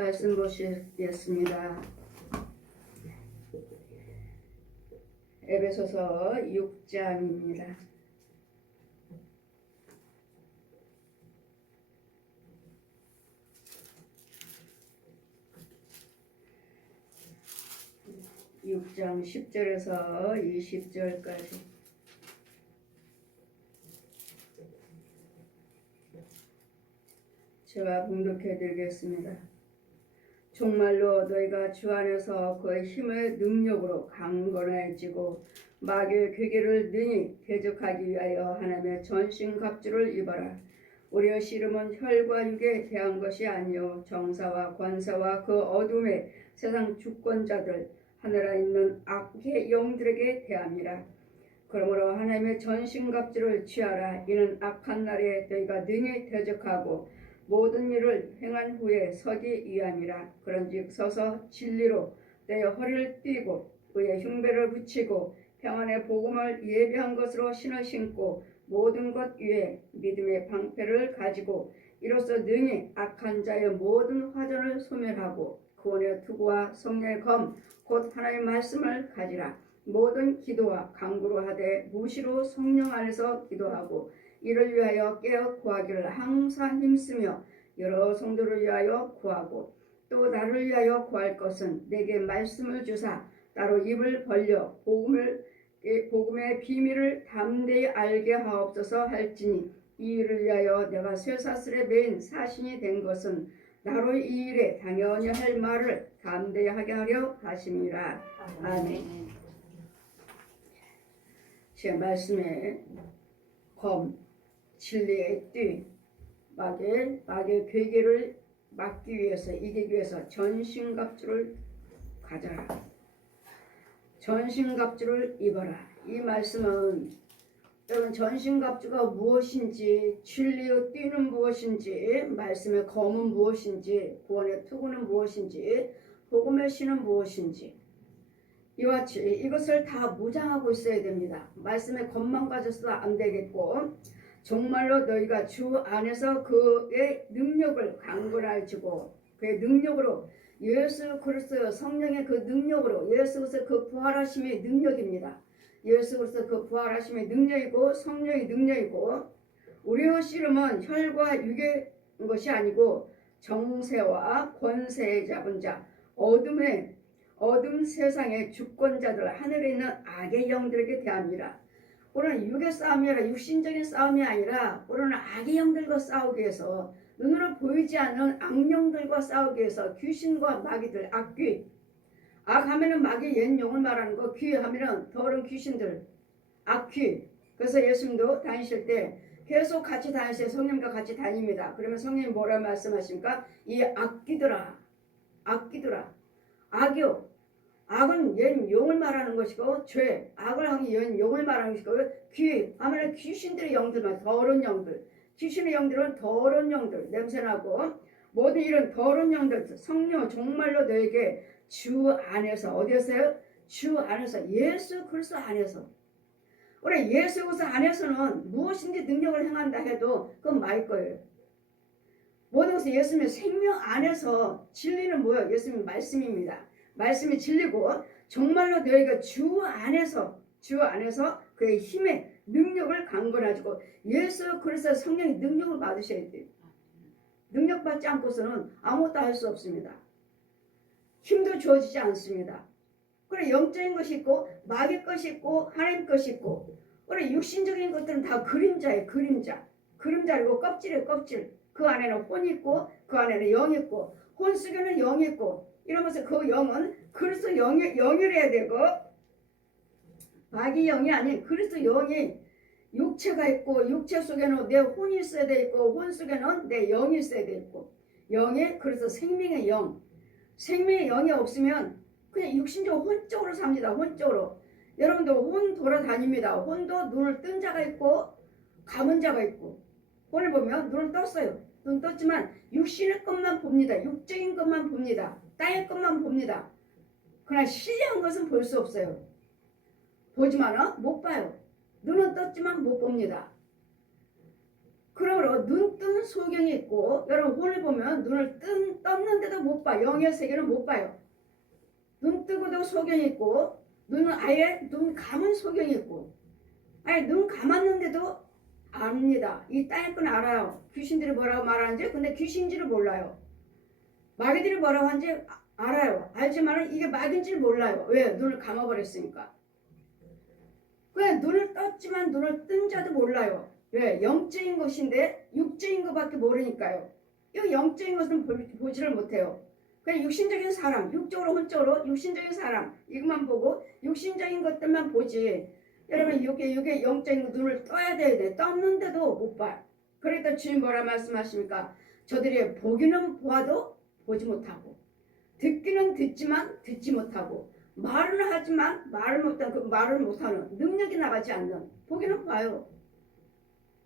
말씀 보시겠습니다. 에베소서 6장입니다. 육 장 10절에서 20절까지 제가 봉독해 드리겠습니다. 정말로 너희가 주 안에서 그의 힘의 능력으로 강건해지고 마귀의 괴계를 능히 대적하기 위하여 하나님의 전신갑주를 입어라. 우리의 씨름은 혈과 육에 대한 것이 아니요 정사와 권세와 그 어둠의 세상 주권자들 하늘에 있는 악의 영들에게 대함이라. 그러므로 하나님의 전신갑주를 취하라. 이는 악한 날에 너희가 능히 대적하고 모든 일을 행한 후에 서기 위함이라. 그런즉 서서 진리로 너희 허리를 띠고 의의 흉배를 붙이고 평안의 복음을 예비한 것으로 신을 신고 모든 것 위에 믿음의 방패를 가지고 이로써 능히 악한 자의 모든 화전을 소멸하고 구원의 투구와 성령의 검 곧 하나님의 말씀을 가지라. 모든 기도와 간구로 하되 무시로 성령 안에서 기도하고 이를 위하여 깨어 구하기를 항상 힘쓰며 여러 성도를 위하여 구하고 또 나를 위하여 구할 것은 내게 말씀을 주사 따로 입을 벌려 복음의 비밀을 담대히 알게 하옵소서 할지니 이 일을 위하여 내가 쇠사슬에 매인 사신이 된 것은 나로 이 일에 당연히 할 말을 담대히 하게 하려 하심이라. 아멘. 제 말씀에 검, 진리의 띠, 마귀의 괴계를 막기 위해서 이기기 위해서 전신갑주를 가져라. 전신갑주를 입어라. 이 말씀은 여러분 전신갑주가 무엇인지, 진리의 띠는 무엇인지, 말씀의 검은 무엇인지, 구원의 투구는 무엇인지, 복음의 신은 무엇인지 이와 같이 이것을 다 무장하고 있어야 됩니다. 말씀의 검만 가져서도 안 되겠고 정말로 너희가 주 안에서 그의 능력을 강건할지고 그의 능력으로 예수 그리스도 성령의 그 능력으로 예수 그리스도 그 부활하심의 능력입니다. 예수 그리스도 그 부활하심의 능력이고 성령의 능력이고 우리의 씨름은 혈과 육의 것이 아니고 정세와 권세에 잡은 자 어둠 세상의 주권자들 하늘에 있는 악의 영들에게 대합니다. 우리는 육의 싸움이 아니라 육신적인 싸움이 아니라 우리는 악의 영들과 싸우기 위해서 눈으로 보이지 않는 악령들과 싸우기 위해서 귀신과 마귀들 악귀 악하면은 마귀 옛 영을 말하는 거 귀하면은 더러운 귀신들 악귀. 그래서 예수님도 다니실 때 계속 같이 다니세요. 성령과 같이 다닙니다. 그러면 성령이 뭐라 말씀하십니까? 이 악귀들아 악이요 악은 옛 영을 말하는 것이고 죄 악을 하기 옛 영을 말하는 것이고 귀 하면은 귀신들의 영들만 더러운 영들 귀신의 영들은 더러운 영들 냄새나고 모든 이런 더러운 영들 성령 정말로 너에게 주 안에서 어디에서요? 주 안에서 예수 그리스도 안에서 우리 예수 그리스도 안에서는 무엇인지 능력을 행한다 해도 그건 마일 거예요. 모든 것은 예수님의 생명 안에서 진리는 뭐예요? 예수님의 말씀입니다. 말씀이 진리고 정말로 너희가 주 안에서 그의 힘의 능력을 강건하시고 예수 그리스도 성령의 능력을 받으셔야 돼요. 능력 받지 않고서는 아무것도 할 수 없습니다. 힘도 주어지지 않습니다. 그래 영적인 것이 있고 마귀 것이 있고 하나님 것이 있고 그래 육신적인 것들은 다 그림자예요. 그림자이고 껍질이에요. 껍질. 그 안에는 혼이 있고 그 안에는 영이 있고 혼 속에는 영이 있고 이러면서 그 영은 그리스도 영이어야 되고 마귀 영이 아닌 그리스도 영이 육체가 있고 육체 속에는 내 혼이 있어야 돼 있고 혼 속에는 내 영이 있어야 돼 있고 영이 그래서 생명의 영이 없으면 그냥 육신적으로 혼적으로 삽니다. 혼적으로. 여러분도 혼 돌아다닙니다. 혼도 눈을 뜬 자가 있고 감은 자가 있고 혼을 보면 눈을 떴어요. 눈 떴지만 육신의 것만 봅니다. 육적인 것만 봅니다. 땅의 것만 봅니다. 그러나 신령한 것은 볼 수 없어요. 보지만은 못 봐요. 눈은 떴지만 못 봅니다. 그러므로 눈 뜨는 소경이 있고, 여러분 오늘 보면 눈을 떴는데도 못 봐. 영의 세계는 못 봐요. 눈 뜨고도 소경이 있고, 눈은 아예 눈 감은 소경이 있고, 아예 눈 감았는데도 압니다. 이 땅의 건 알아요. 귀신들이 뭐라고 말하는지. 근데 귀신인지를 몰라요. 마귀들이 뭐라고 하는지 알아요. 알지만 이게 마귀인지를 몰라요. 왜? 눈을 감아버렸으니까. 그냥 눈을 떴지만 눈을 뜬 자도 몰라요. 왜? 영적인 것인데 육적인 것밖에 모르니까요. 이 영적인 것은 보지를 못해요. 그냥 육신적인 사람, 육적으로 혼적으로 육신적인 사람 이것만 보고 육신적인 것들만 보지. 여러분 이게 영적인 눈을 떠야 돼. 떴는데도 못 봐. 그러니까 주님 뭐라 말씀하십니까? 저들이 보기는 보아도 보지 못하고, 듣기는 듣지만 듣지 못하고, 말은 하지만 말을 못하는, 능력이 나가지 않는. 보기는 봐요.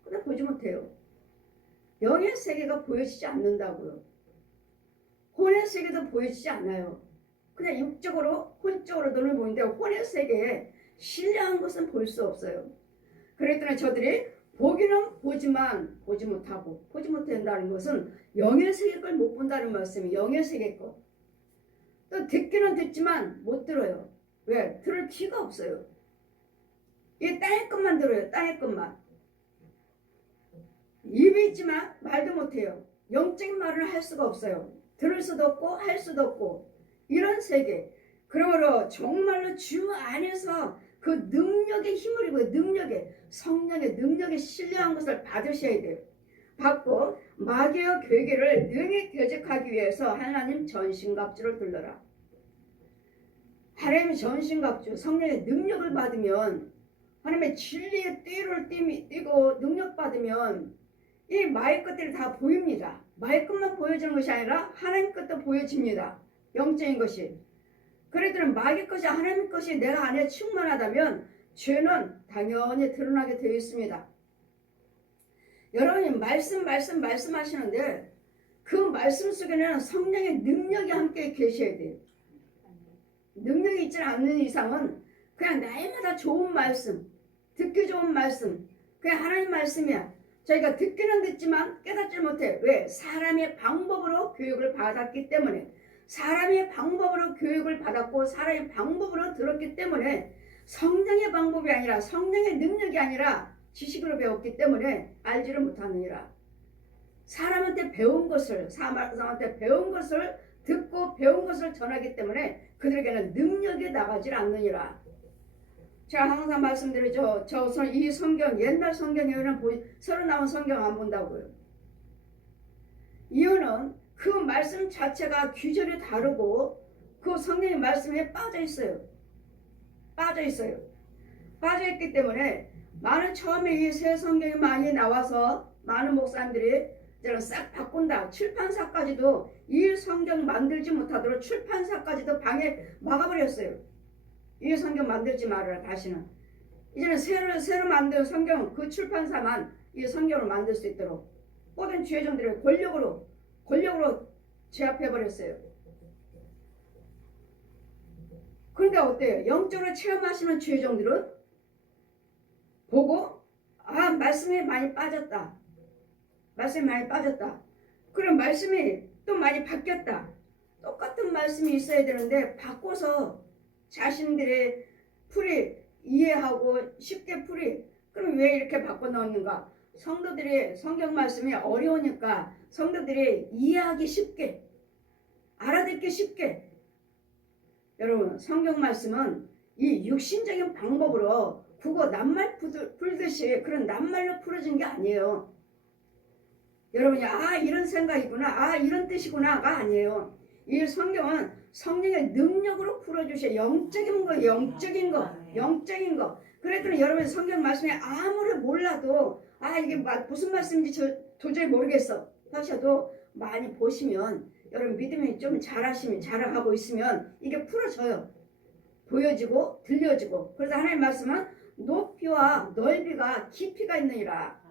근데 보지 못해요. 영의 세계가 보여지지 않는다고요. 혼의 세계도 보여지지 않아요. 그냥 육적으로 혼적으로 눈을 보는데 혼의 세계에 신뢰한 것은 볼 수 없어요. 그랬더니 저들이 보기는 보지만 보지 못하고, 보지 못한다는 것은 영의 세계 걸 못 본다는 말씀이 영의 세계 거. 또 듣기는 듣지만 못 들어요. 왜? 들을 귀가 없어요. 이 땅의 것만 들어요. 땅의 것만. 입이 있지만 말도 못해요. 영적인 말을 할 수가 없어요. 들을 수도 없고 할 수도 없고, 이런 세계. 그러므로 정말로 주 안에서 그 능력의 힘을 입고 성령의 능력에 신뢰한 것을 받으셔야 돼요. 받고 마귀의 괴계를 능히 대적하기 위해서 하나님 전신갑주를 들러라. 하나님의 전신갑주, 성령의 능력을 받으면, 하나님의 진리의 띠를 띠고 능력 받으면 이 마의 것들이 다 보입니다. 마의 것만 보여주는 것이 아니라 하나님 것도 보여집니다. 영적인 것이. 그랬더니 마의 것이 하나님 것이 내가 안에 충만하다면 죄는 당연히 드러나게 되어 있습니다. 여러분이 말씀하시는데 그 말씀 속에는 성령의 능력이 함께 계셔야 돼요. 능력이 있지 않는 이상은 그냥 날마다 좋은 말씀, 듣기 좋은 말씀, 그냥 하나님 말씀이야. 저희가 듣기는 듣지만 깨닫지 못해. 왜? 사람의 방법으로 교육을 받았기 때문에. 사람의 방법으로 교육을 받았고 사람의 방법으로 들었기 때문에 성령의 방법이 아니라, 성령의 능력이 아니라 지식으로 배웠기 때문에 알지를 못하느니라. 사람한테 배운 것을 듣고 배운 것을 전하기 때문에 그들에게는 능력이 나가질 않느니라. 제가 항상 말씀드리죠. 이 성경, 옛날 성경에는 새로 나온 성경 안 본다고요. 이유는 그 말씀 자체가 규절이 다르고 그 성령의 말씀에 빠져 있어요. 빠져있기 때문에 많은 처음에 이 새 성경이 많이 나와서 많은 목사님들이 이제는 싹 바꾼다. 출판사까지도 이 성경 만들지 못하도록 출판사까지도 방에 막아버렸어요. 이 성경 만들지 말아라. 다시는. 이제는 새로 만든 성경, 그 출판사만 이 성경을 만들 수 있도록 모든 지혜정들을 권력으로 제압해버렸어요. 그런데 어때요? 영적으로 체험하시는 지혜정들은 보고 말씀이 많이 빠졌다. 그럼 말씀이 또 많이 바뀌었다. 똑같은 말씀이 있어야 되는데 바꿔서 자신들의 이해하고 쉽게 그럼 왜 이렇게 바꿔 넣었는가? 성도들이 성경 말씀이 어려우니까 성도들이 이해하기 쉽게, 알아듣기 쉽게. 여러분, 성경 말씀은 이 육신적인 방법으로 국어 낱말 풀듯이 그런 낱말로 풀어진 게 아니에요. 여러분이 이런 생각이구나, 이런 뜻이구나가 아니에요. 이 성경은 성령의 능력으로 풀어주셔. 영적인 거. 그랬더니 여러분이 성경 말씀에 아무리 몰라도 이게 무슨 말씀인지 도저히 모르겠어 하셔도 많이 보시면, 여러분 믿음이 좀 잘하고 있으면 이게 풀어져요. 보여지고 들려지고. 그래서 하나님 말씀은 높이와 넓이가 깊이가 있느니라.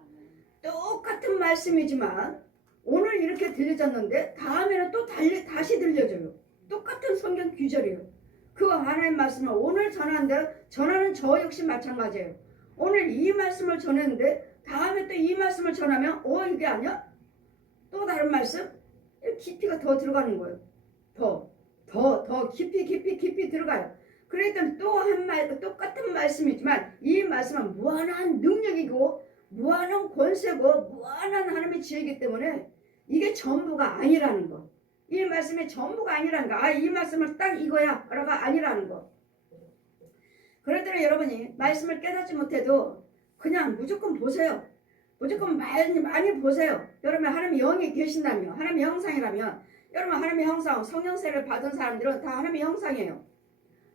똑같은 말씀이지만 오늘 이렇게 들려졌는데 다음에는 또 다시 들려져요. 똑같은 성경 규절이에요. 그 하나님 말씀을 오늘 전하는 저 역시 마찬가지예요. 오늘 이 말씀을 전했는데 다음에 또 이 말씀을 전하면 이게 아니야? 또 다른 말씀? 깊이가 더 들어가는 거예요. 더 깊이 들어가요. 그러니까 또 한 말, 똑같은 말씀이지만 이 말씀은 무한한 능력이고 무한한 권세고 무한한 하나님의 지혜이기 때문에 이게 전부가 아니라는 거. 이 말씀이 전부가 아니라는 거. 이 말씀은 딱 이거야 라가 아니라는 거. 그러더니 여러분이 말씀을 깨닫지 못해도 그냥 무조건 보세요. 무조건 많이 보세요. 여러분 하나님의 영이 계신다면, 하나님의 형상이라면, 여러분 하나님의 형상, 성령세를 받은 사람들은 다 하나님의 형상이에요.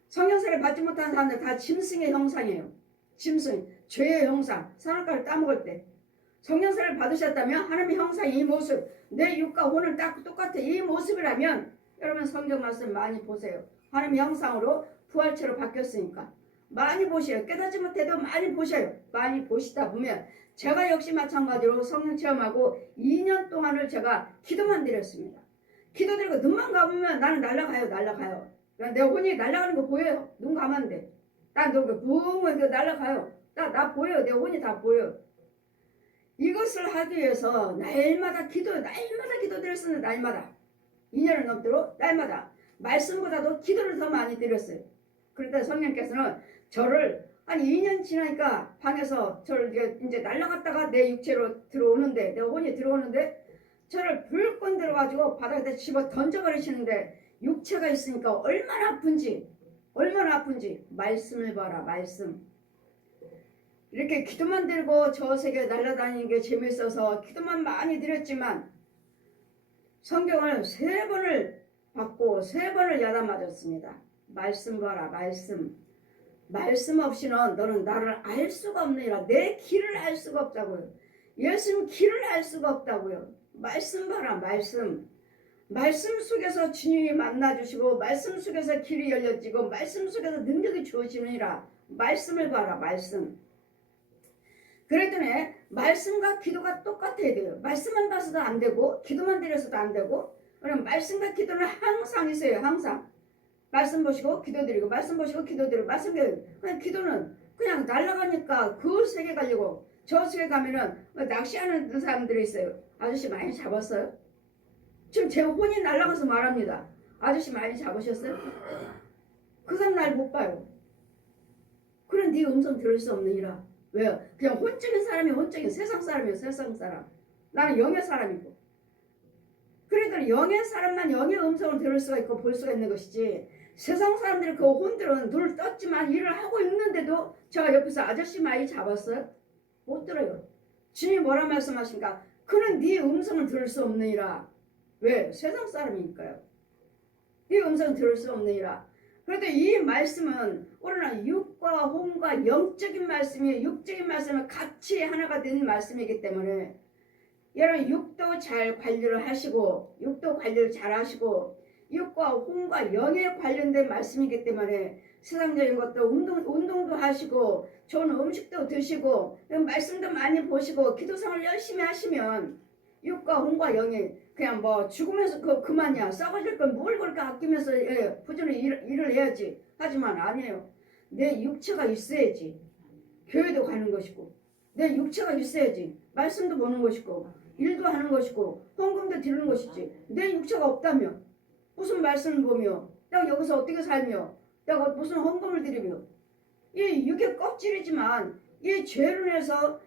성령세를 받지 못한 사람들 다 짐승의 형상이에요. 짐승, 죄의 형상, 선악과를 따먹을 때. 성령세를 받으셨다면 하나님의 형상의 이 모습, 내 육과 혼을 딱 똑같아. 이 모습이라면 여러분 성경 말씀 많이 보세요. 하나님의 형상으로 부활체로 바뀌었으니까. 많이 보셔요. 깨닫지 못해도 많이 보셔요. 많이 보시다 보면 제가 역시 마찬가지로 성령 체험하고 2년 동안을 제가 기도만 드렸습니다. 기도드리고 눈만 감으면 나는 날아가요. 내 혼이 날아가는 거 보여요. 눈 감았는데. 난 붕 날아가요. 나 보여요. 내 혼이 다 보여요. 이것을 하기 위해서 날마다 기도드렸었는데 날마다. 2년을 넘도록 날마다. 말씀보다도 기도를 더 많이 드렸어요. 그런데 성령께서는 저를 한 2년 지나니까 방에서 저를 이제 날아갔다가 내 육체로 들어오는데 내 혼이 들어오는데 저를 불끈 들어가지고 바닥에 집어 던져버리시는데 육체가 있으니까 얼마나 아픈지 말씀을 봐라. 말씀. 이렇게 기도만 들고 저 세계 날아다니는 게 재밌어서 기도만 많이 드렸지만 성경을 3번을 받고 3번을 야단 맞았습니다. 말씀 봐라. 말씀 없이는 너는 나를 알 수가 없느니라. 내 길을 알 수가 없다고요. 예수님 길을 알 수가 없다고요. 말씀 봐라. 말씀 속에서 주님이 만나주시고 말씀 속에서 길이 열려지고 말씀 속에서 능력이 주어지느니라. 말씀을 봐라. 말씀. 그랬더니 말씀과 기도가 똑같아야 돼요. 말씀만 봐서도 안 되고 기도만 드려서도 안 되고 그럼 말씀과 기도는 항상 있어요. 항상. 말씀 보시고 기도드리고 말씀 보시고 기도드리고 말씀 그냥 기도는 그냥 날아가니까 그 세계 가려고 저 세계 가면은 낚시하는 사람들이 있어요. 아저씨 많이 잡았어요? 지금 제 혼이 날아가서 말합니다. 아저씨 많이 잡으셨어요? 그 사람 날 못 봐요. 그런 네 음성 들을 수 없느니라. 왜요? 그냥 혼적인 사람이 혼적인 세상 사람이에요. 세상 사람. 나는 영의 사람이고. 그러니까 영의 사람만 영의 음성을 들을 수가 있고 볼 수가 있는 것이지 세상 사람들이 그 혼들은 눈을 떴지만 일을 하고 있는데도 제가 옆에서 아저씨 많이 잡았어요? 못 들어요. 주님이 뭐라 말씀하십니까? 그는 네 음성을 들을 수 없느니라. 왜? 세상 사람이니까요. 네 음성을 들을 수 없느니라. 그런데 이 말씀은 우리는 육과 혼과 영적인 말씀이 육적인 말씀은 같이 하나가 된 말씀이기 때문에 여러분 육도 잘 관리를 하시고 육도 관리를 잘 하시고 육과 혼과 영에 관련된 말씀이기 때문에 세상적인 것도 운동도 하시고 좋은 음식도 드시고 말씀도 많이 보시고 기도생활 열심히 하시면 육과 혼과 영이 그냥 뭐 죽으면서 그만이야. 썩어질 건 뭘 그렇게 아끼면서 부지런히 일을 해야지. 하지만 아니에요. 내 육체가 있어야지 교회도 가는 것이고 내 육체가 있어야지 말씀도 보는 것이고 일도 하는 것이고 헌금도 드리는 것이지. 내 육체가 없다며 무슨 말씀을 보며 내가 여기서 어떻게 살며 내가 무슨 헌금을 드리며 이 육의 껍질이지만 이 죄로 인해서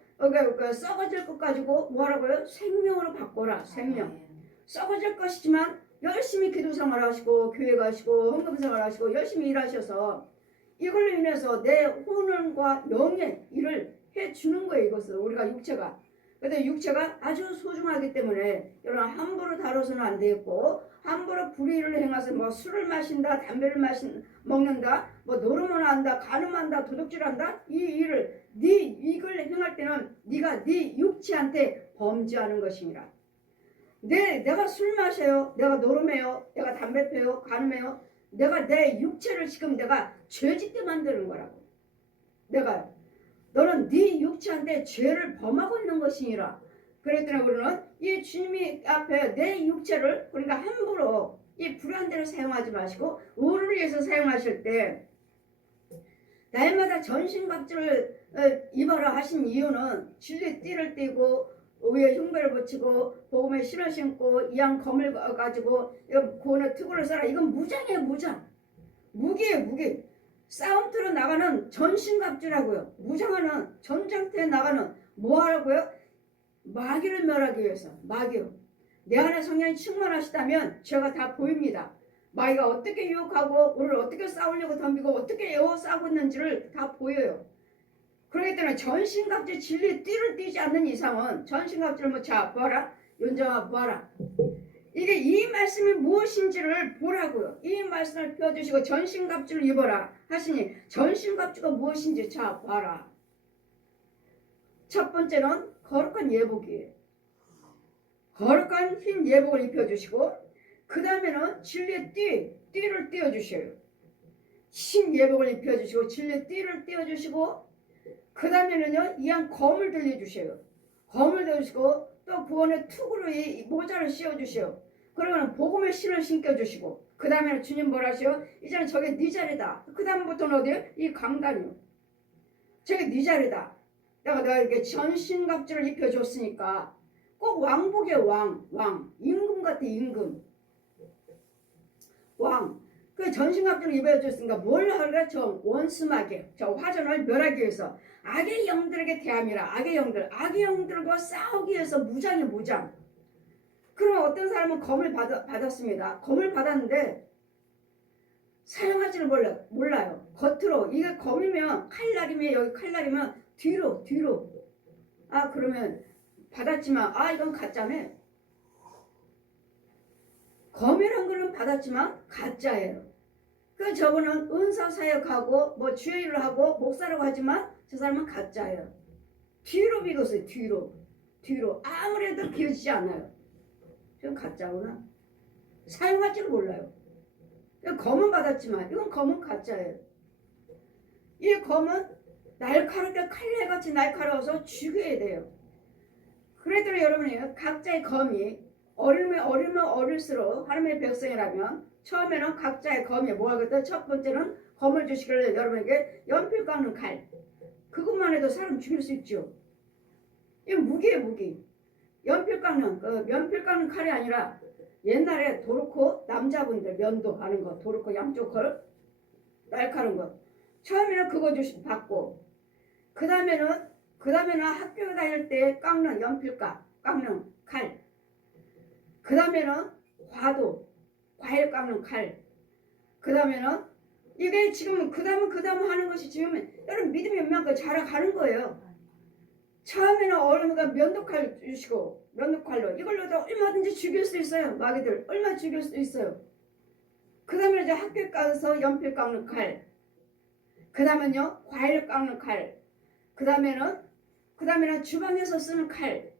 썩어질 것 가지고 뭐라고요? 생명으로 바꿔라. 생명. 썩어질 것이지만 열심히 기도생활 하시고 교회 가시고 헌금생활 하시고 열심히 일하셔서 이걸로 인해서 내 혼과 영의 일을 해주는 거예요. 이것을 우리가 육체가. 근데 육체가 아주 소중하기 때문에 여러분 함부로 다뤄서는 안 되겠고 함부로 불의를 행해서 뭐 술을 마신다 담배를 먹는다 뭐 노름을 한다 간음한다 도둑질한다 이 일을 이걸 행할 때는 네가 네 육체한테 범죄하는 것입니다. 내가 술 마셔요. 내가 노름해요. 내가 담배 피워요. 간음해요. 내가 내 육체를 지금 내가 죄짓게 만드는 거라고. 내가 너는 네 육체한테 죄를 범하고 있는 것이니라. 그랬더니 우리는 이 주님이 앞에 내 육체를 그러니까 함부로 이 불의한 대로 사용하지 마시고 의를 위해서 사용하실 때 날마다 전신갑주를 입어라 하신 이유는 진리의 띠를 띠고 위에 흉배를 붙이고 복음의 신을 신고 이양 검을 가지고 이거 구원의 투구를 써라. 이건 무장이에요. 무장. 무기예요. 무기. 싸움터로 나가는 전신갑주라고요. 무장하는 전장터에 나가는 뭐 하라고요? 마귀를 멸하기 위해서. 마귀요. 내 안에 성령이 충만하시다면 죄가 다 보입니다. 마귀가 어떻게 유혹하고 우리를 어떻게 싸우려고 덤비고 어떻게 에워싸고 있는지를 다 보여요. 그렇기 때문에 전신갑주 진리의 띠를 띠지 않는 이상은 전신갑주를 뭐 자 보아라. 윤정아 보아라. 이게 이 말씀이 무엇인지를 보라고요. 이 말씀을 펴주시고 전신갑주를 입어라 하시니 전신갑주가 무엇인지 자 봐라. 첫 번째는 거룩한 예복이에요. 거룩한 흰 예복을 입혀주시고 그 다음에는 진리의 띠를 띄워주셔요. 흰 예복을 입혀주시고 진리의 띠를 띄워주시고 그 다음에는요 이양 검을 들려주셔요. 검을 들려주시고 또 구원의 투구로 이 모자를 씌워주셔요. 그러면 복음의 신을 신겨주시고 그 다음에는 주님 뭐라 하셔요? 이제는 저게 네 자리다. 그 다음부터는 어디요? 이 강단이요. 저게 네 자리다. 내가 이렇게 전신갑주를 입혀줬으니까 꼭 왕복의 왕. 임금 같아 임금. 왕. 그 전신갑주를 입혀줬으니까 뭘 하려? 저 원수마귀, 저 화전을 멸하기 위해서 악의 영들에게 대함이라. 악의 영들과 싸우기 위해서 무장이 무장. 그러면 어떤 사람은 검을 받았습니다. 검을 받았는데 사용하지를 몰라요. 겉으로 이게 검이면 칼날이면 여기 칼날이면 뒤로 그러면 받았지만 이건 가짜네. 검이란 거는 받았지만 가짜예요. 그 저거는 은사 사역하고 뭐 주일을 하고 목사라고 하지만 저 사람은 가짜예요. 뒤로 비겼어요. 뒤로 아무래도 비어지지 않아요. 좀 가짜구나. 사용할 줄 몰라요. 검은 받았지만 이건 검은 가짜예요. 이 검은 날카롭게 칼날같이 날카로워서 죽여야 돼요. 그래도 여러분이 각자의 검이 어리면 어릴수록 하나님의 백성이라면 처음에는 각자의 검이 뭐하겠다? 첫 번째는 검을 주시길래 여러분에게 연필 깎는 칼. 그것만 해도 사람 죽일 수 있죠. 이건 무기예요. 무기. 연필 깎는 칼이 아니라 옛날에 도르코 남자분들 면도 하는 거 도르코 양쪽 걸 날카로운 거 처음에는 그거 받고 그 다음에는 학교 다닐 때 깎는 깎는 칼 그 다음에는 과일 깎는 칼 그 다음에는 이게 지금 그 다음 하는 것이 지금 여러분 믿음이 얼마나 자라가는 거예요. 처음에는 어른이가 면도칼 주시고 면도칼로 이걸로도 얼마든지 죽일 수 있어요. 마귀들 얼마 죽일 수 있어요. 그 다음에 이제 학교 가서 연필 깎는 칼, 그 다음에는요 과일 깎는 칼, 그 다음에는 주방에서 쓰는 칼,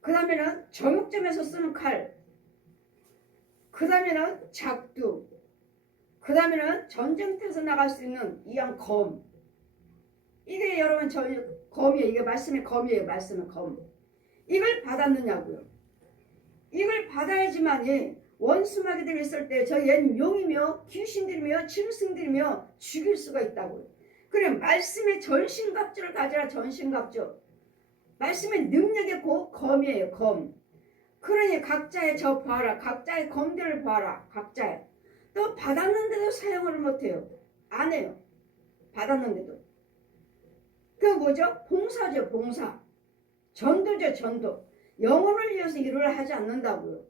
그 다음에는 정육점에서 쓰는 칼, 그 다음에는 작두, 그 다음에는 전쟁터에서 나갈 수 있는 이양 검. 이게 여러분 검이에요. 이게 말씀의 검이에요. 말씀의 검. 이걸 받았느냐고요. 이걸 받아야지만이 원수마귀들이 있을 때 저 옛 용이며 귀신들이며 짐승들이며 죽일 수가 있다고요. 그래 말씀의 전신갑주를 가져라. 전신갑주. 말씀의 능력의 검이에요. 검. 그러니 각자의 저 봐라. 각자의 검들을 봐라. 각자의. 또 받았는데도 사용을 못해요. 안 해요. 받았는데도. 그 뭐죠? 봉사죠. 봉사. 전도죠. 전도. 영혼을 위해서 일을 하지 않는다고요.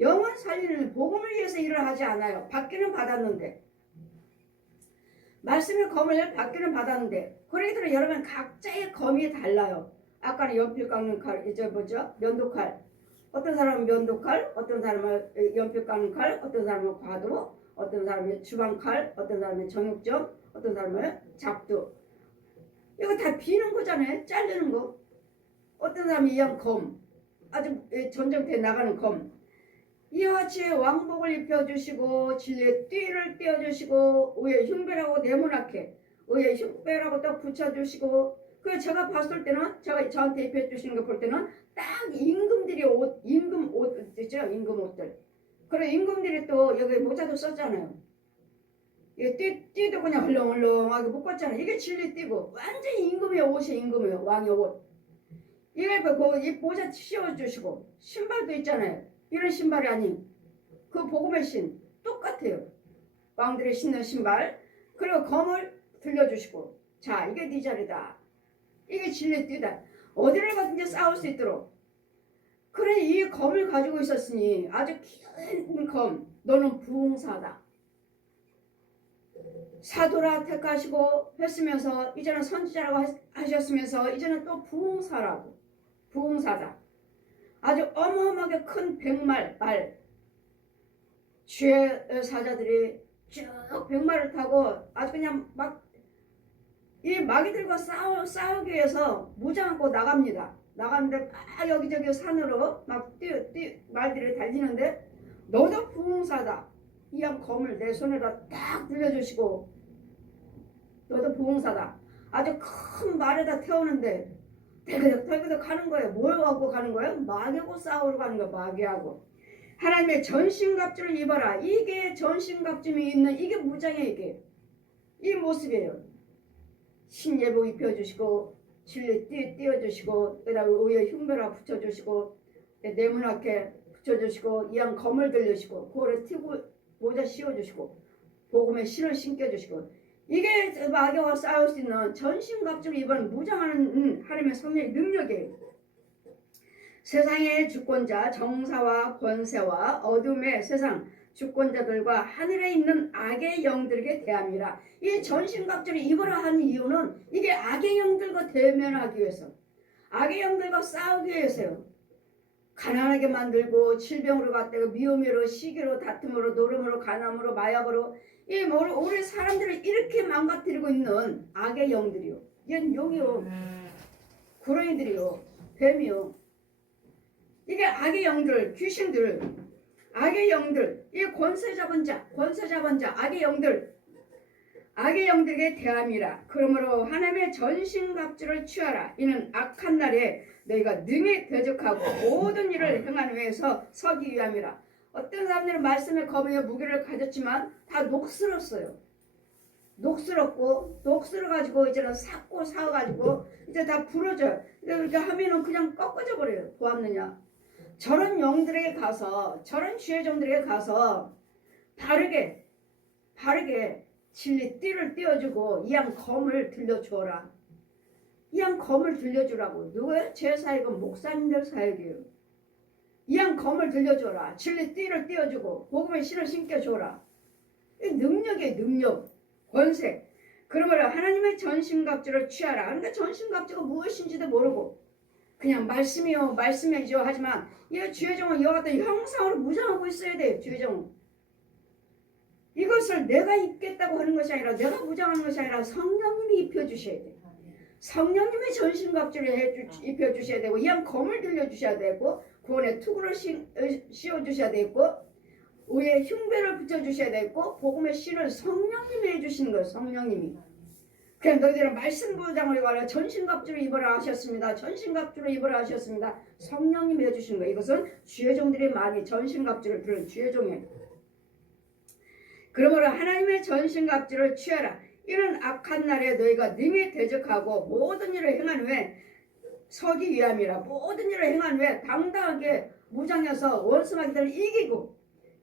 영혼 살리는 복음을 위해서 일을 하지 않아요. 받기는 받았는데. 말씀의 검을 받기는 받았는데. 그러기 때문에 여러분 각자의 검이 달라요. 아까는 연필 깎는 칼, 이제 뭐죠? 면도칼. 어떤 사람은 면도칼, 어떤 사람은 연필 깎는 칼, 어떤 사람은 과도, 어떤 사람은 주방칼, 어떤 사람은 정육점, 어떤 사람은 잡두. 이거 다 비는 거잖아요. 자르는 거. 어떤 사람이 이양 검. 아주 전쟁터에 나가는 검. 이와 같이 왕복을 입혀주시고 진리의 띠를 띄워주시고 위에 흉배라고 네모나게 위에 흉배라고 또 붙여주시고 그 제가 봤을 때는 제가 저한테 입혀주시는 거 볼 때는 딱 임금들이 임금 옷 있죠. 임금 옷들. 그리고 임금들이 또 여기 모자도 썼잖아요. 이게 띠도 그냥 헐렁헐렁하게 묶었잖아. 이게 진리 띠고 완전히 임금의 옷이 임금의 왕의 옷. 이걸 이 모자 씌워주시고 신발도 있잖아요. 이런 신발이 아닌 그 복음의 신 똑같아요. 왕들이 신는 신발. 그리고 검을 들려주시고 자 이게 네 자리다. 이게 진리 띠다. 어디를 가든지 싸울 수 있도록. 그래 이 검을 가지고 있었으니 아주 긴 검. 너는 부흥사다. 사도라 택하시고 했으면서 이제는 선지자라고 하셨으면서 이제는 또 부흥사라고. 부흥사다. 아주 어마어마하게 큰 백말 말. 주의 사자들이 쭉 백말을 타고 아주 그냥 막 이 마귀들과 싸우기 위해서 무장하고 나갑니다. 나가는데 막 여기저기 산으로 막 말들이 달리는데 너도 부흥사다. 이 한 검을 내 손에다 딱 들려주시고 너도 부흥사다. 아주 큰 말에다 태우는데 덜그덕 가는 거예요. 뭘 하고 가는 거예요? 마귀하고 싸우러 가는 거예요. 마귀하고. 하나님의 전신갑주를 입어라. 이게 전신갑주이 있는 이게 무장이에요. 이게. 이 모습이에요. 신예복 입혀주시고 진리 띄워주시고 그다음에 의의 흉배라 붙여주시고 네모나게 붙여주시고 이양 검을 들려주시고 고래 튀고 모자 씌워주시고 복음의 신을 신겨주시고 이게 마귀와 싸울 수 있는 전신갑주를 입은 무장하는 하나님의 성령의 능력이에요. 세상의 주권자 정사와 권세와 어둠의 세상 주권자들과 하늘에 있는 악의 영들에게 대함이라. 이 전신갑주를 입으라 하는 이유는 이게 악의 영들과 대면하기 위해서 악의 영들과 싸우기 위해서요. 가난하게 만들고 질병으로 갖다가 미움으로 시기로 다툼으로 노름으로 간암으로 마약으로 이 우리 사람들을 이렇게 망가뜨리고 있는 악의 영들이요. 이건 용이요. 구렁이들이요. 뱀이요. 이게 악의 영들, 귀신들, 악의 영들, 이 권세 잡은 자, 악의 영들에게 대함이라. 그러므로 하나님의 전신갑주를 취하라. 이는 악한 날에 너희가 능히 대적하고 모든 일을 행하는 위해서 서기 위함이라. 어떤 사람들은 말씀의 검에 무게를 가졌지만 다 녹슬었어요. 녹슬어가지고 이제는 사가지고 이제 다 부러져요. 이렇게 하면은 그냥 꺾어져 버려요. 보았느냐? 저런 영들에게 가서 저런 주의 종들에게 가서 바르게 진리 띠를 띄워주고 이 양 검을 들려주어라. 이 양 검을 들려주라고. 누구예요? 제 사역은 목사님들 사역이에요. 이 양 검을 들려주어라. 진리 띠를 띄워주고 복음의 신을 신겨주어라. 이 능력이에요. 능력, 권세. 그러므로 하나님의 전신갑주를 취하라. 그러니까 전신갑주가 무엇인지도 모르고 그냥 말씀이죠 하지만 이 주의 종은 이와 같은 형상으로 무장하고 있어야 돼요. 주의 종은 이것을 내가 입겠다고 하는 것이 아니라 내가 무장하는 것이 아니라 성령님이 입혀주셔야 돼요. 성령님이 전신갑주를 입혀주셔야 되고 이 양 검을 들려주셔야 되고 구원의 투구를 씌워주셔야 되고 의의 흉배를 붙여주셔야 되고 복음의 신을 성령님이 해주시는 거예요. 성령님이. 그냥 너희들은 말씀 부장을 입어라. 전신갑주를 입어라 하셨습니다. 전신갑주를 입어라 하셨습니다. 성령님이 해주신 거예요. 이것은 주의 종들이 많이 전신갑주를 들은 주의 종이에요. 그러므로 하나님의 전신갑주를 취하라. 이런 악한 날에 너희가 능히 대적하고 모든 일을 행한 후에 서기 위함이라. 모든 일을 행한 후에 당당하게 무장해서 원수 마귀들을 이기고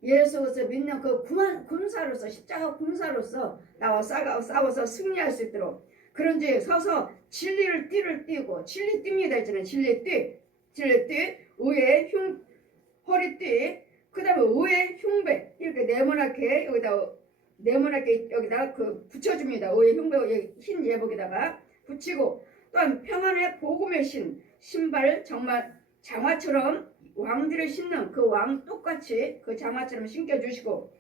예수 그리스도 믿는 그 군사로서 십자가 군사로서 나와 싸워서 승리할 수 있도록 그런지 서서 진리를 띠를 띠고 진리 띠입니다 있잖아요. 진리 띠 의의 허리띠 그 다음에 의의 흉배 이렇게 네모나게 여기다 그 붙여줍니다. 의의 흉배 흰 예복에다가 붙이고 또한 평안의 복음의 신발 정말 장화처럼 왕들을 신는 그 왕 똑같이 그 장화처럼 신겨주시고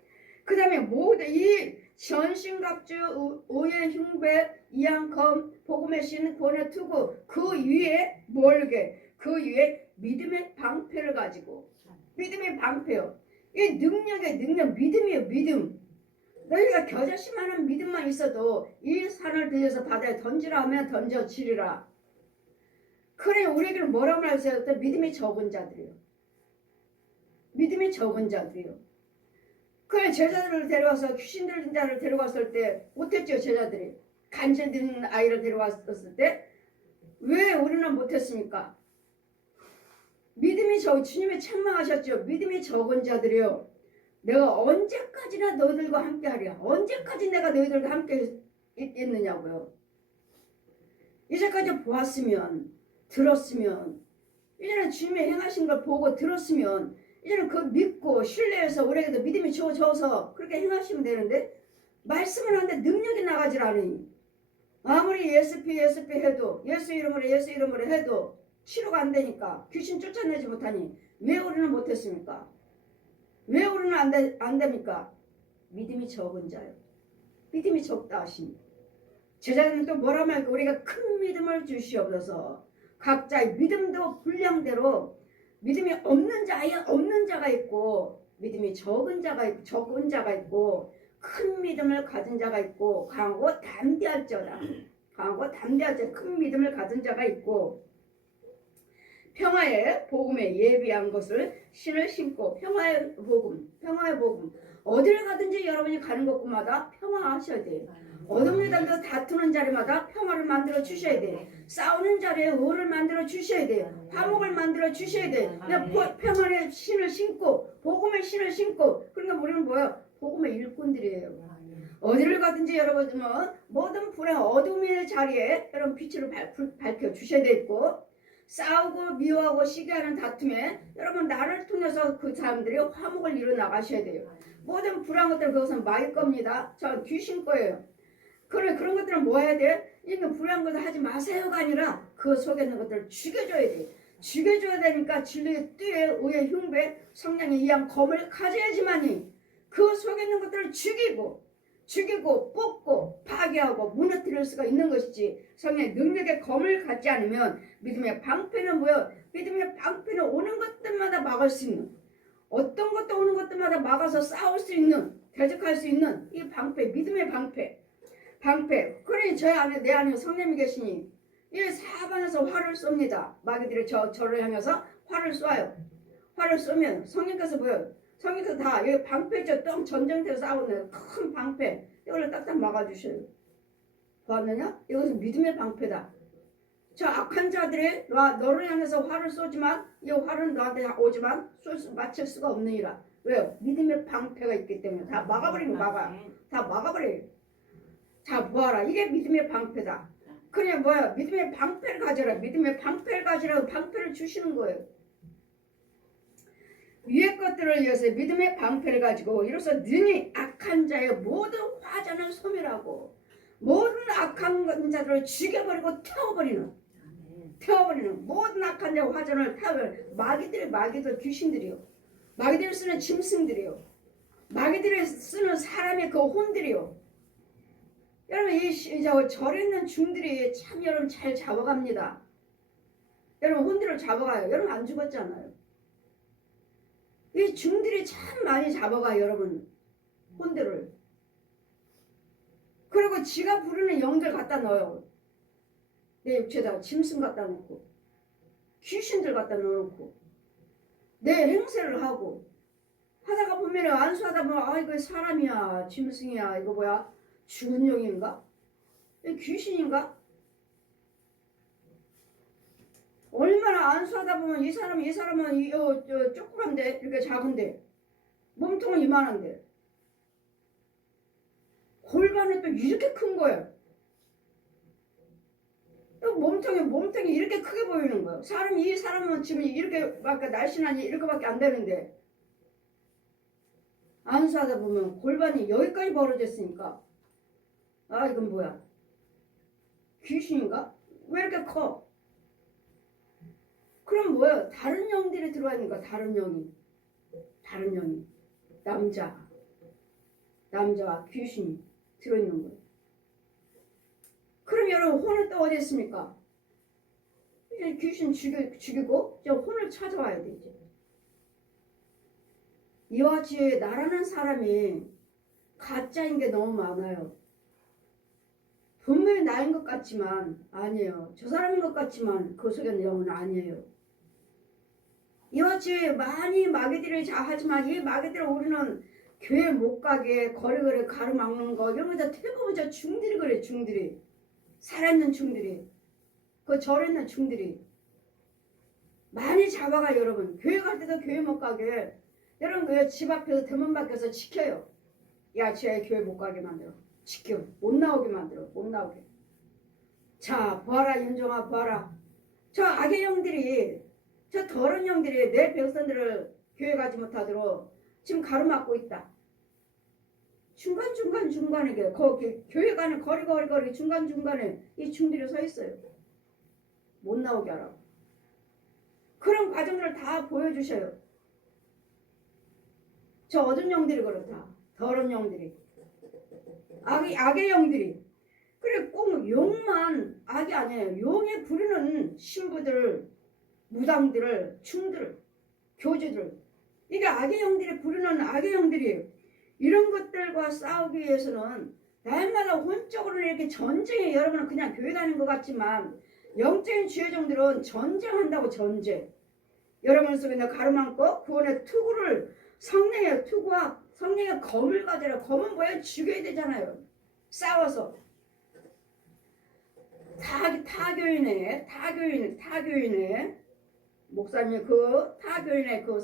그 다음에 모두 이 전신갑주 의의 흉배 이양검 복음의 신 구원의 투구 그 위에 그 위에 믿음의 방패를 가지고 믿음의 방패요. 이 능력의 능력 믿음이에요. 믿음. 너희가 겨자씨만한 믿음만 있어도 이 산을 들려서 바다에 던지라 하면 던져지리라. 그래 우리에게는 뭐라고 말했어요? 믿음이 적은 자들이요. 믿음이 적은 자들이요. 그래 제자들을 데려와서 귀신 들린 자를 데려갔을 때 못했죠. 제자들이 간질든 아이를 데려왔을 때 왜 우리는 못했습니까? 믿음이 주님이 책망하셨죠. 믿음이 적은 자들이요, 내가 언제까지나 너희들과 함께 하랴. 언제까지 내가 너희들과 함께 있느냐고요. 이제까지 보았으면, 들었으면, 이제는 주님이 행하신 걸 보고 들었으면 이제는 그 믿고 신뢰해서 우리에게도 믿음이 주어져서 그렇게 행하시면 되는데, 말씀을 하는데 능력이 나가질 않으니 아무리 예수피 해도 예수 이름으로 해도 치료가 안 되니까, 귀신 쫓아내지 못하니 왜 우리는 못했습니까? 왜 우리는 안 됩니까? 믿음이 적은 자요. 믿음이 적다 하시니 제자들은 또 뭐라 말까? 우리가 큰 믿음을 주시옵소서. 각자의 믿음도 분량대로 믿음이 없는 자가 있고, 믿음이 적은 자가 있고, 큰 믿음을 가진 자가 있고, 강하고 담대할 자다. 큰 믿음을 가진 자가 있고, 평화의 복음에 예비한 것을 신을 신고, 평화의 복음 어디를 가든지 여러분이 가는 곳마다 평화하셔야 돼요. 어둠에다가 다투는 자리마다 평화를 만들어 주셔야 돼요. 싸우는 자리에 의를 만들어 주셔야 돼요. 화목을 만들어 주셔야 돼요. 평화의 신을 신고, 복음의 신을 신고. 그러니까 우리는 뭐예요? 복음의 일꾼들이에요. 어디를 가든지 여러분 모든 불의 어둠의 자리에 여러분 빛을 밝혀 주셔야 되고, 싸우고 미워하고 시기하는 다툼에 여러분 나를 통해서 그 사람들이 화목을 이뤄 나가셔야 돼요. 모든 불안 것들 그것은 마귀 겁니다. 저 귀신 거예요. 그런 것들은 뭐 해야 돼? 이거 불안 것을 하지 마세요가 아니라 그 속에 있는 것들을 죽여줘야 돼. 죽여줘야 되니까 진리의 띠에 의의 흉배 성령의 이양 검을 가져야지만이 그 속에 있는 것들을 죽이고 뽑고 파괴하고 무너뜨릴 수가 있는 것이지. 성령의 능력의 검을 갖지 않으면 믿음의 방패는 뭐예요? 믿음의 방패는 오는 것들마다 막을 수 있는, 어떤 것도 오는 것들마다 막아서 싸울 수 있는, 대적할 수 있는 이 방패, 믿음의 방패. 그러니 내 안에 성령이 계시니 이 사방에서 활을 쏩니다. 마귀들이 저를 향해서 활을 쏴요. 활을 쏘면 성령께서 뭐예요? 성령께서 다 여기 방패죠. 똥 전쟁터에서 싸우는 큰 방패, 이걸 딱딱 막아주셔요. 보았느냐? 이것은 믿음의 방패다. 저 악한 자들이 너를 향해서 활을 쏘지만 이 활은 너한테 오지만 맞힐 수가 없느니라. 왜요? 믿음의 방패가 있기 때문에 다 막아버리고 다 막아버려요. 자, 보아라. 이게 믿음의 방패다. 그냥 뭐야? 믿음의 방패를 가져라. 믿음의 방패를 가지라고 방패를 주시는 거예요. 위의 것들을 위해서 믿음의 방패를 가지고 이로써 능히 악한 자의 모든 화전을 소멸하고 모든 악한 자들을 죽여버리고 태워버리는 모든 악한 자의 화전을 태워버리는 마귀들 귀신들이요. 마귀들이 쓰는 짐승들이요. 마귀들이 쓰는 사람의 그 혼들이요. 여러분 절에 있는 중들이 참 여러분 잘 잡아갑니다. 여러분 혼들을 잡아가요. 여러분 안 죽었잖아요. 이 중들이 참 많이 잡아가요. 여러분 혼들을. 그리고 지가 부르는 영들 갖다 넣어요. 내 육체에다가 짐승 갖다 놓고 귀신들 갖다 넣어놓고 내 행세를 하고 하다가 보면 안수하다 보면 이거 사람이야 짐승이야 이거 뭐야 죽은 영인가? 귀신인가? 얼마나 안수하다 보면 이 사람은 조그만데 이렇게 작은데 몸통은 이만한데 골반은 또 이렇게 큰 거예요. 몸통이 이렇게 크게 보이는 거예요. 이 사람은 지금 이렇게밖에 날씬하니 이렇게밖에 안 되는데 안수하다 보면 골반이 여기까지 벌어졌으니까 이건 뭐야? 귀신인가? 왜 이렇게 커? 그럼 뭐야? 다른 영들이 들어가니까 다른 영이 남자와 귀신이 들어있는 거예요. 그럼 여러분 혼은 또 어디 있습니까? 이제 귀신 죽이고 이제 혼을 찾아와야 되지. 이와 같이 나라는 사람이 가짜인 게 너무 많아요. 분명히 나인 것 같지만 아니에요. 저 사람인 것 같지만 그 속에는 영은 아니에요. 이와 같이 많이 마귀들이 하지만 이 마귀들을 우리는 교회 못 가게 거리거리 가로막는 거 이런 거 대부분 저 중들이 그래. 중들이 살아있는 중들이 그 절에 있는 중들이 많이 잡아가. 여러분 교회 갈 때도 교회 못 가게 여러분 그 집 앞에서 대문 밖에서 지켜요. 야 쟤 교회 못 가게 만들어. 지켜. 못 나오게 만들어. 못 나오게. 자 보아라 윤정아 보아라. 저 악의 영들이 저 더러운 영들이 내 백성들을 교회 가지 못하도록 지금 가로막고 있다. 중간에 거기 교회 가는 거리 중간에 이 중들이 서 있어요. 못 나오게 하라고. 그런 과정들을 다 보여주셔요. 저 어둠 영들이 그렇다. 더러운 영들이. 악의 영들이. 그래 꼭 용만 악이 아니에요. 용에 부르는 신부들, 무당들을, 충들을, 교주들. 이게 악의 영들이 부르는 악의 영들이에요. 이런 것들과 싸우기 위해서는 날마다 혼적으로 이렇게 전쟁에 여러분은 그냥 교회 다니는 것 같지만 영적인 주여종들은 전쟁한다고. 전쟁. 여러분 속에 내 가로막고 구원의 투구를 성령의 투구와 성령의 검을 가져라. 검은 뭐야? 죽여야 되잖아요. 싸워서. 타교인의 목사님 그 타교인의 그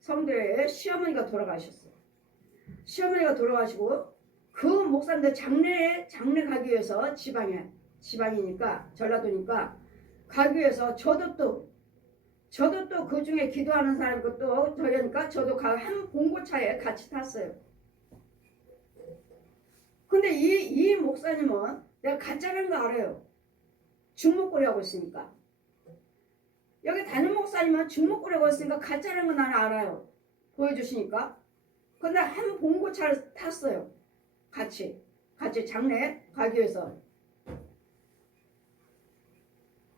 성도의 시어머니가 돌아가셨어요. 시어머니가 돌아가시고 그 목사님들 장례 가기 위해서 지방이니까 전라도니까 가기 위해서 저도 또 그 중에 기도하는 사람이고 또 저러니까 저도 한 봉고차에 같이 탔어요. 근데 이 목사님은 내가 가짜라는 거 알아요. 중목거리 하고 있으니까. 여기 담임 목사님은 중목거리 하고 있으니까 가짜라는 거 나는 알아요. 보여주시니까. 근데 한 봉고차를 탔어요. 같이 장례 가기 위해서.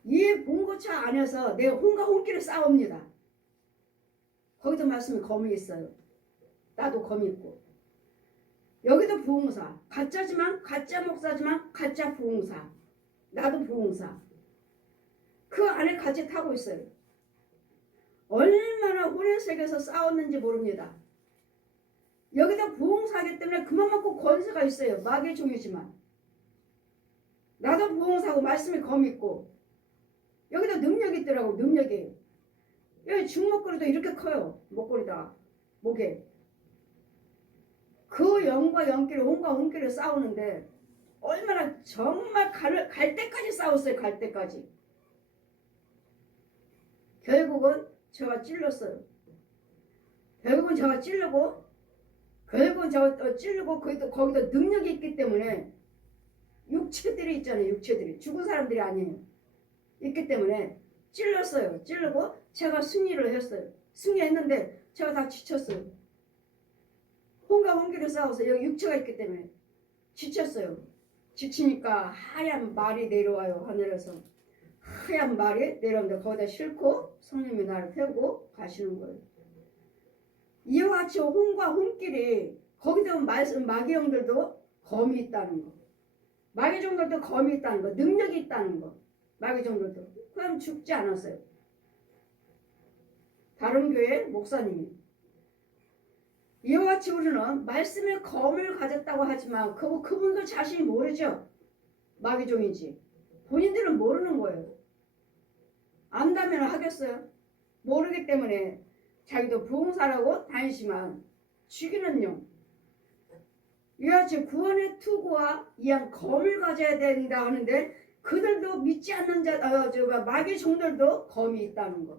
이 봉고차 안에서 내 혼과 혼기를 싸웁니다. 거기도 말씀이 검이 있어요. 나도 검이 있고. 여기도 부흥사. 가짜지만 가짜 목사지만 가짜 부흥사. 나도 부흥사. 그 안에 같이 타고 있어요. 얼마나 혼의 세계에서 싸웠는지 모릅니다. 여기다 부흥사기 때문에 그만큼 권세가 있어요. 마귀의 종이지만. 나도 부흥사고 말씀이 검 있고. 여기다 능력이 있더라고. 능력이. 여기 중목걸이도 이렇게 커요. 목걸이다. 목에. 그 영과 영끼리 혼과 혼끼리 싸우는데 얼마나 정말 갈 때까지 싸웠어요. 갈 때까지. 결국은 제가 찔렀어요. 결국은 제가 찔르고 거기도 능력이 있기 때문에 육체들이 있잖아요. 육체들이. 죽은 사람들이 아니에요. 있기 때문에 찔렀어요. 찔르고 제가 승리를 했어요. 승리했는데 제가 다 지쳤어요. 혼과 혼기를 싸워서 여기 육체가 있기 때문에 지쳤어요. 지치니까 하얀 말이 내려와요. 하늘에서. 하얀 말이 내려오는데 거기다 싣고 성령이 나를 태우고 가시는 거예요. 이와 같이 혼과 혼끼리 거기다 마귀 영들도 검이 있다는 거. 마귀 종들도 검이 있다는 거. 능력이 있다는 거. 마귀 종들도. 그럼 죽지 않았어요. 다른 교회 목사님이. 이와 같이 우리는 말씀의 검을 가졌다고 하지만 그분도 자신이 모르죠. 마귀 종이지. 본인들은 모르는 거예요. 안다면 하겠어요? 모르기 때문에 자기도 부흥사라고 다니지만 죽이는 영. 이와 같이 구원의 투구와 이한 검을 가져야 된다 하는데 그들도 믿지 않는 마귀 종들도 검이 있다는 것.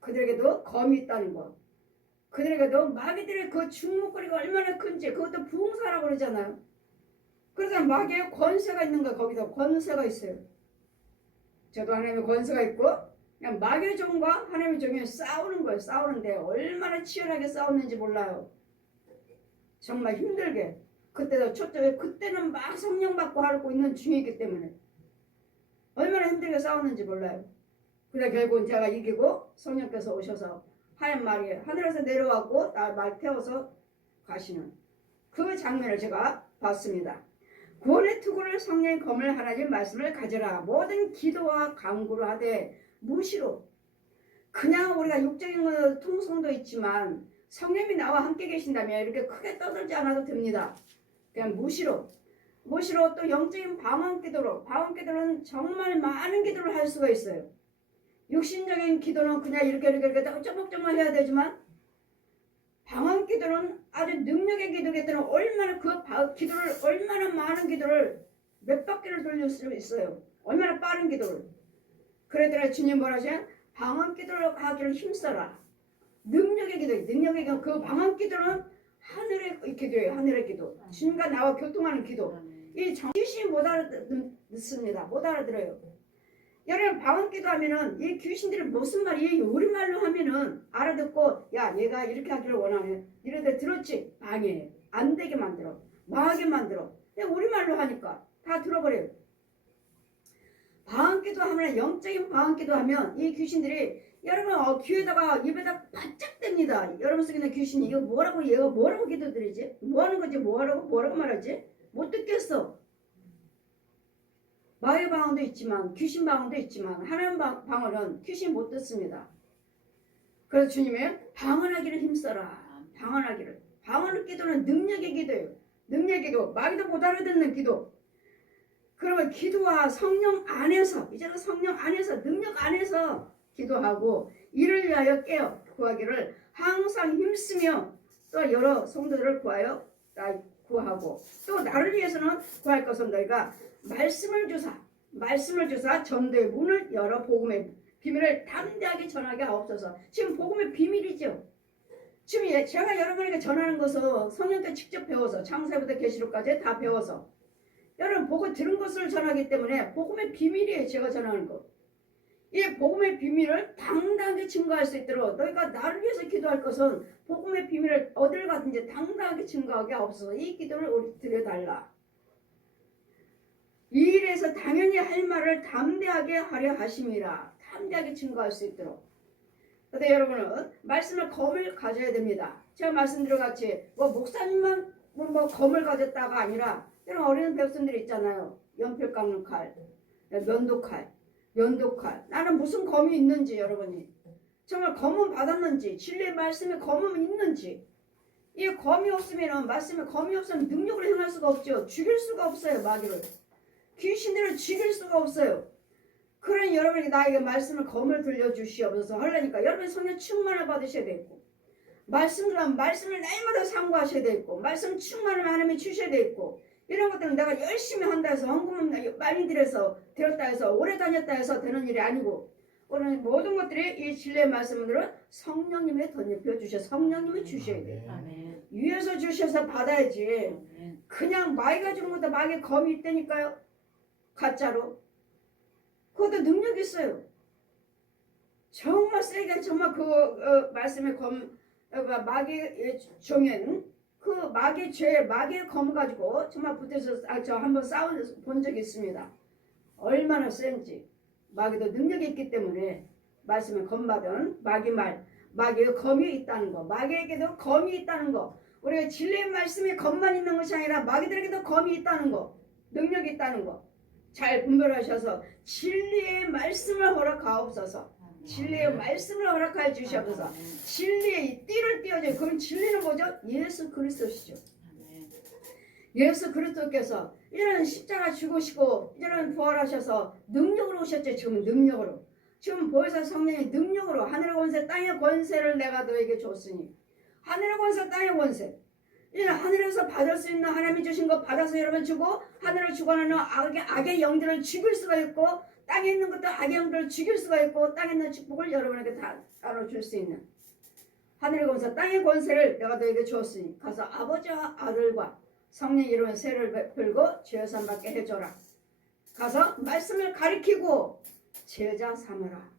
그들에게도 검이 있다는 것. 그들에게도 마귀들의 그 중목거리가 얼마나 큰지 그것도 부흥사라고 그러잖아요. 그래서 마귀의 권세가 있는 거예요. 거기서 권세가 있어요. 저도 하나님의 권세가 있고 그냥 마귀의 종과 하나님의 종이 싸우는 거예요. 싸우는데 얼마나 치열하게 싸웠는지 몰라요. 정말 힘들게. 그때는 막 성령 받고 하고 있는 중이기 때문에 얼마나 힘들게 싸웠는지 몰라요. 근데 결국은 제가 이기고 성령께서 오셔서 하얀 말이 하늘에서 내려왔고 말 태워서 가시는 그 장면을 제가 봤습니다. 구원의 투구를 성령의 검을 하나님 말씀을 가져라. 모든 기도와 간구를 하되 무시로. 그냥 우리가 육적인 통성도 있지만 성령이 나와 함께 계신다면 이렇게 크게 떠들지 않아도 됩니다. 그냥 무시로 또 영적인 방언 기도는 정말 많은 기도를 할 수가 있어요. 육신적인 기도는 그냥 이렇게 쪼목쪼목 해야 되지만 방언 기도는 아주 능력의 기도기 때문에 얼마나 기도를 얼마나 많은 기도를 몇 바퀴를 돌릴 수 있어요. 얼마나 빠른 기도를. 그러더라 주님 뭐라 하셔요? 방언 기도를 하기를 힘써라. 능력의 기도. 그 방언 기도는 하늘의 기도예요. 하늘의 기도. 주님과 나와 교통하는 기도. 이 귀신이 못 알아듣습니다. 못 알아들어요. 여러분 방언 기도하면은 이 귀신들이 무슨 말이에요? 우리말로 하면은 알아듣고 야 얘가 이렇게 하기를 원하네. 이런데 들었지? 방해해. 안 되게 만들어. 망하게 만들어. 근데 우리말로 하니까 다 들어버려요. 방언 기도하면 영적인 방언 기도하면 이 귀신들이 여러분 귀에다가 입에다 바짝 댑니다. 여러분 속에 있는 귀신이 이거 뭐라고 얘가 뭐라고 기도드리지? 뭐하는 거지? 뭐라고 말하지? 못 듣겠어. 마의 방언도 있지만 귀신 방언도 있지만 하나님 방언은 귀신 못 듣습니다. 그래서 주님이 방언하기를 힘써라. 방언하기를. 방언의 기도는 능력의 기도예요. 능력의 기도. 마귀도 못 알아듣는 기도. 그러면 기도와 성령 안에서 이제는 성령 안에서 능력 안에서 기도하고 이를 위하여 깨어 구하기를 항상 힘쓰며 또 여러 성도들을 구하고 또 나를 위해서는 구할 것은 너희가 말씀을 주사 전도의 문을 열어 복음의 비밀을 담대하게 전하게 하옵소서. 지금 복음의 비밀이죠. 지금 제가 여러분에게 전하는 것은 성령께 직접 배워서 창세부터 계시록까지 다 배워서 여러분 보고 들은 것을 전하기 때문에 복음의 비밀이에요. 제가 전하는 것. 이 복음의 비밀을 당당하게 증거할 수 있도록 너희가 나를 위해서 기도할 것은 복음의 비밀을 어딜 가든지 당당하게 증거하게 하옵소서. 이 기도를 우리 드려달라. 이 일에서 당연히 할 말을 담대하게 하려 하심이라. 담대하게 증거할 수 있도록. 그런데 여러분은 말씀을 검을 가져야 됩니다. 제가 말씀드린 같이 목사님만 검을 가졌다가 아니라 이런 어린 백성들이 있잖아요. 연필 깎는 칼, 면도칼. 나는 무슨 검이 있는지 여러분이 정말 검은 받았는지 진리의 말씀에 검은 있는지 이 검이 없으면 말씀에 검이 없으면 능력으로 행할 수가 없죠. 죽일 수가 없어요. 마귀를. 귀신들을 죽일 수가 없어요. 그러니 여러분이 나에게 말씀을 검을 들려주시옵소서 하려니까 여러분이 성령 충만을 받으셔야 되고 말씀을 날마다 상고하셔야 되고 말씀 충만을 하나님이 주셔야 되고 이런 것들은 내가 열심히 한다 해서 헌금을 많이 들여서 들었다 해서 오래 다녔다 해서 되는 일이 아니고 오늘 모든 것들이 이 진리의 말씀으로 성령님이 덧입혀 주셔서 성령님이 주셔야 돼요. 아멘. 위에서 주셔서 받아야지. 아멘. 그냥 마귀가 주는 것도 마귀 검이 있다니까요. 가짜로. 그것도 능력이 있어요. 정말 세게 정말 말씀의 마귀의 종에는 그 마귀의 죄, 마귀의 검 가지고 정말 붙어서 저 한번 싸워본 적이 있습니다. 얼마나 센지. 마귀도 능력이 있기 때문에 말씀을 검받은 마귀의 검이 있다는 거. 마귀에게도 검이 있다는 거. 우리가 진리의 말씀에 검만 있는 것이 아니라 마귀들에게도 검이 있다는 거. 능력이 있다는 거. 잘 분별하셔서 진리의 말씀을 허락하옵소서. 진리의 말씀을 허락하여 주시옵소서. 진리의 띠를 띄워줘요. 그럼 진리는 뭐죠? 예수 그리스도시죠. 예수 그리스도께서 이제는 십자가 죽으시고 이제는 부활하셔서 능력으로 오셨죠. 지금 능력으로. 지금 보혜사 성령의 능력으로 하늘의 권세 땅의 권세를 내가 너에게 줬으니 하늘의 권세 땅의 권세 이제는 하늘에서 받을 수 있는 하나님이 주신 것 받아서 여러분 주고 하늘을 주관하는 악의 영들을 죽일 수가 있고 땅에 있는 것도 악의 영들을 죽일 수가 있고 땅에 있는 축복을 여러분에게 다 나눠줄 수 있는 하늘의 권세 땅의 권세를 내가 너에게 주었으니 가서 아버지와 아들과 성령 이름의 세를 베풀고 죄산 받게 해줘라. 가서 말씀을 가리키고 제자 삼으라.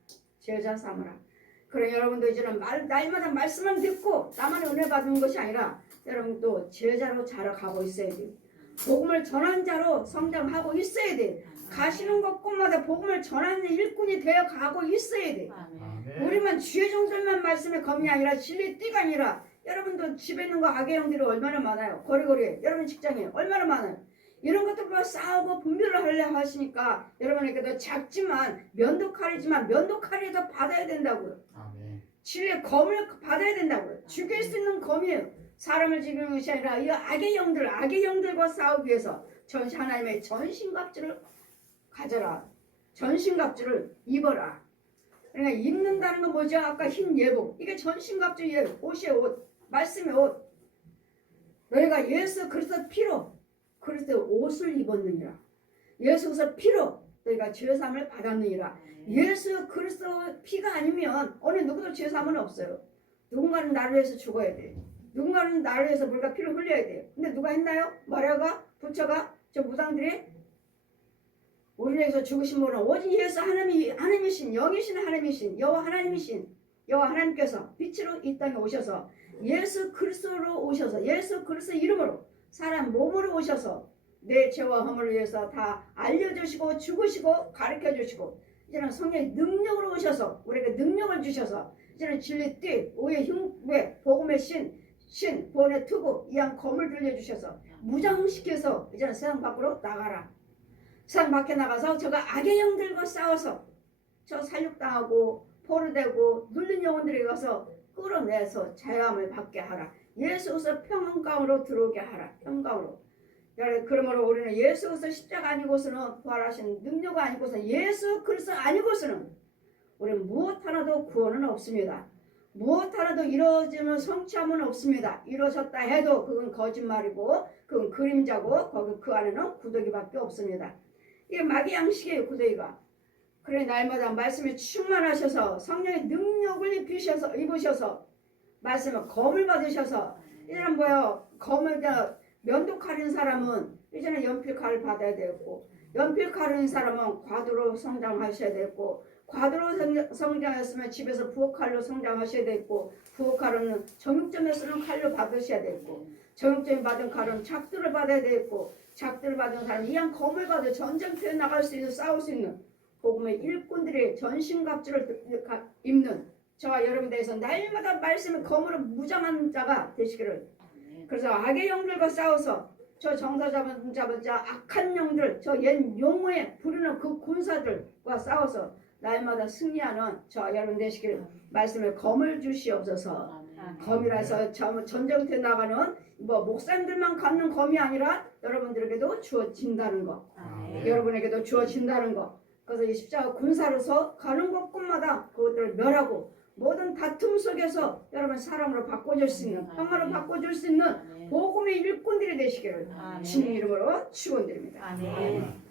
그래 여러분도 이제는 날마다 말씀을 듣고 나만 은혜 받는 것이 아니라 여러분도 제자로 자라가고 있어야 돼. 복음을 전한 자로 성장하고 있어야 돼. 가시는 곳곳마다 복음을 전하는 일꾼이 되어 가고 있어야 돼. 우리만 주의 종들만 말씀의 검이 아니라 진리의 띠가 아니라 여러분도 집에 있는 거 악의 영들이 얼마나 많아요. 거리거리에 여러분 직장에 얼마나 많아요. 이런 것들과 싸우고 분별을 하려 하시니까 여러분에게도 작지만 면도칼이지만 면도칼이라도 받아야 된다고요. 진리의 검을 받아야 된다고요. 죽일 수 있는 검이에요. 사람을 죽이는 것이 아니라 이 악의 영들과 싸우기 위해서 하나님의 전신갑주를 가져라. 전신갑주를 입어라. 그러니까 입는다는 건 뭐죠? 아까 흰 예복. 이게 전신갑주예요. 옷이에요. 옷. 말씀의 옷. 너희가 예수 그리스도 피로 그리스도 옷을 입었느니라. 예수 그리스도 피로 너희가 죄사함을 받았느니라. 예수 그리스도 피가 아니면 어느 누구도 죄사함은 없어요. 누군가는 나를 위해서 죽어야 돼. 누군가는 나를 위해서 물과 피를 흘려야 돼요. 근데 누가 했나요? 마리아가? 부처가? 저 무당들이? 우리를 위해서 죽으신 분은 오직 예수 하나님이신 영이신 하나님이신 여호와 하나님이신 여호와 하나님께서 빛으로 이 땅에 오셔서 예수 그리스도로 오셔서 예수 그리스도 이름으로 사람 몸으로 오셔서 내 죄와 허물을 위해서 다 알려주시고 죽으시고 가르쳐주시고 이제는 성령의 능력으로 오셔서 우리에게 능력을 주셔서 이제는 진리 띠 오의 흉배 복음의 신 보온의 투구 이한 검을 들려주셔서 무장시켜서 이제는 세상 밖으로 나가라. 세상 밖에 나가서 저가 악의 영들과 싸워서 저 살육당하고 포로되고 눌린 영혼들에게 가서 끌어내서 자유함을 받게 하라. 예수 그리스도 평강으로 들어오게 하라. 평강으로. 그러므로 우리는 예수 그리스도 십자가 아니고서는 부활하신 능력 아니고서는 예수 그리스도 아니고서는 우리는 무엇 하나도 구원은 없습니다. 무엇 하나도 이루어지는 성취함은 없습니다. 이루어졌다 해도 그건 거짓말이고 그건 그림자고 거기 그 안에는 구더기밖에 없습니다. 이게 마귀 양식이에요. 구더기가. 그래 날마다 말씀에 충만하셔서 성령의 능력을 입으셔서 말씀을 검을 받으셔서 이제는 뭐요? 검을 면도 가린 사람은 이제는 연필칼을 받아야 되고 연필 가른 사람은 과도로 성장하셔야 되고 과도로 성장했으면 집에서 부엌칼로 성장하셔야 되고 부엌칼은 정육점에 쓰는 칼로 받으셔야 되고 정육점에 받은 칼은 작두를 받아야 되고 작두를 받은 사람은 이한 검을 받아 전쟁터에 나갈 수 있는 싸울 수 있는 복음의 일꾼들의 전신갑주를 입는 저와 여러분 대해서 날마다 말씀을 검으로 무장한 자가 되시기를. 그래서 악의 영들과 싸워서 저 정사 잡은 자 악한 영들 저 옛 용어에 부르는 그 군사들과 싸워서 날마다 승리하는 저와 여러분 되시기를 말씀을 검을 주시옵소서. 검이라서 전쟁터에 나가는 뭐 목사님들만 갖는 검이 아니라 여러분들에게도 주어진다는 거. 여러분에게도 주어진다는 거. 그래서 이 십자가 군사로서 가는 곳곳마다 그것들을 멸하고 모든 다툼 속에서 여러분 사랑으로 바꿔줄 수 있는 평화로 바꿔줄 수 있는 복음의 일꾼들이 되시기를 주님 이름으로 축원드립니다. 아멘.